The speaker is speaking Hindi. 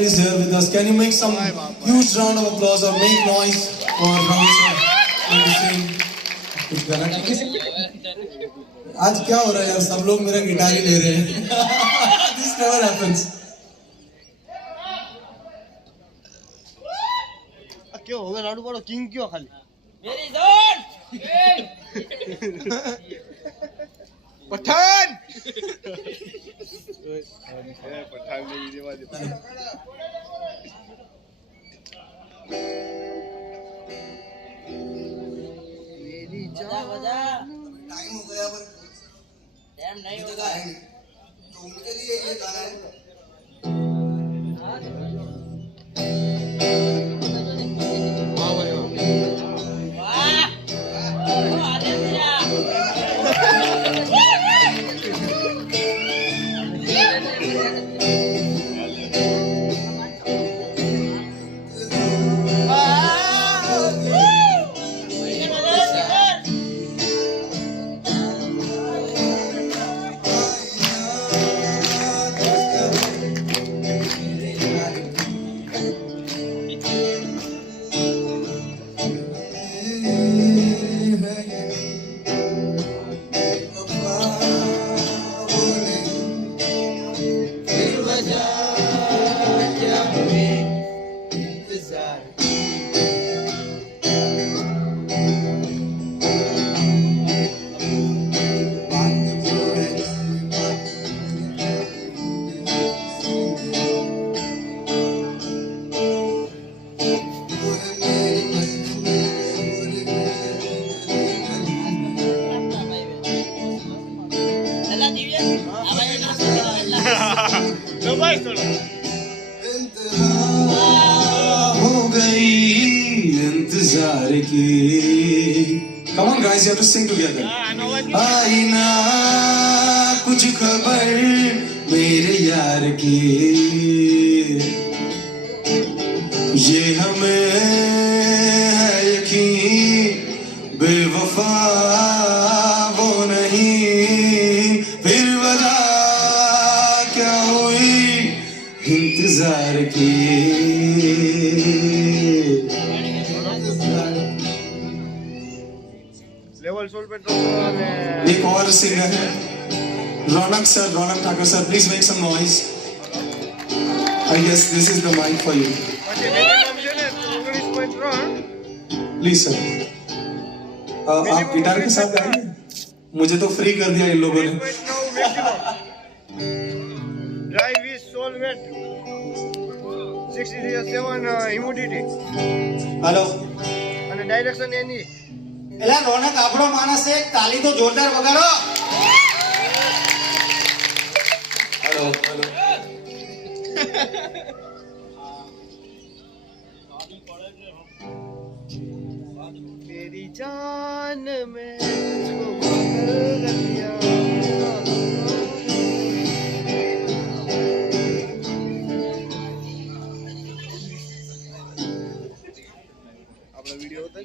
is here with us. Can you make some huge round of applause or make noise for Rahul sir? Thank you, sing. कुछ गाना ठीक है? आज क्या हो रहा है यार? सब लोग मेरा गिटार ही ले रहे हैं. This never happens. क्यों हो गया नाडू बड़ो किंग क्यों खाली मेरी जोन पठान पठान ने वीडियो बाजी मेरी बजा बजा टाइम हो गया पर टाइम नहीं जगह होगा है नहीं. तो उनके लिए ये गाना है. वाह ओ आदित्य चला दिव्या अब ये नाच लो भाई चलो हो गई इंतजार की. Come on guys, you have to sing together. आई ना कुछ खबर मेरे यार की. ये हमें है यकीन बेवफा वो नहीं. फिर बता क्या हुई इंतजार की. लेवल सोल पे तो ने एक और सिंगर है Raunak sir, Raunak Thakur sir. Please make some noise. I guess this is the mic for you. પછી મિનિમમ છે ને 19.3 प्लीज सर. आप गिटार के साथ गाइए. मुझे तो फ्री कर दिया इन लोगों ने. 3.9 मैक्सिमम ड्राइव इज सोल वेट 67 ह्યુમિડિટી हेलो. અને ડાયરેક્શન એની એલા રોનક આપણો માણસ છે તાલી તો જોરદાર વગાડો. Hello hello. तेरी जान में तुझको पागल कर दिया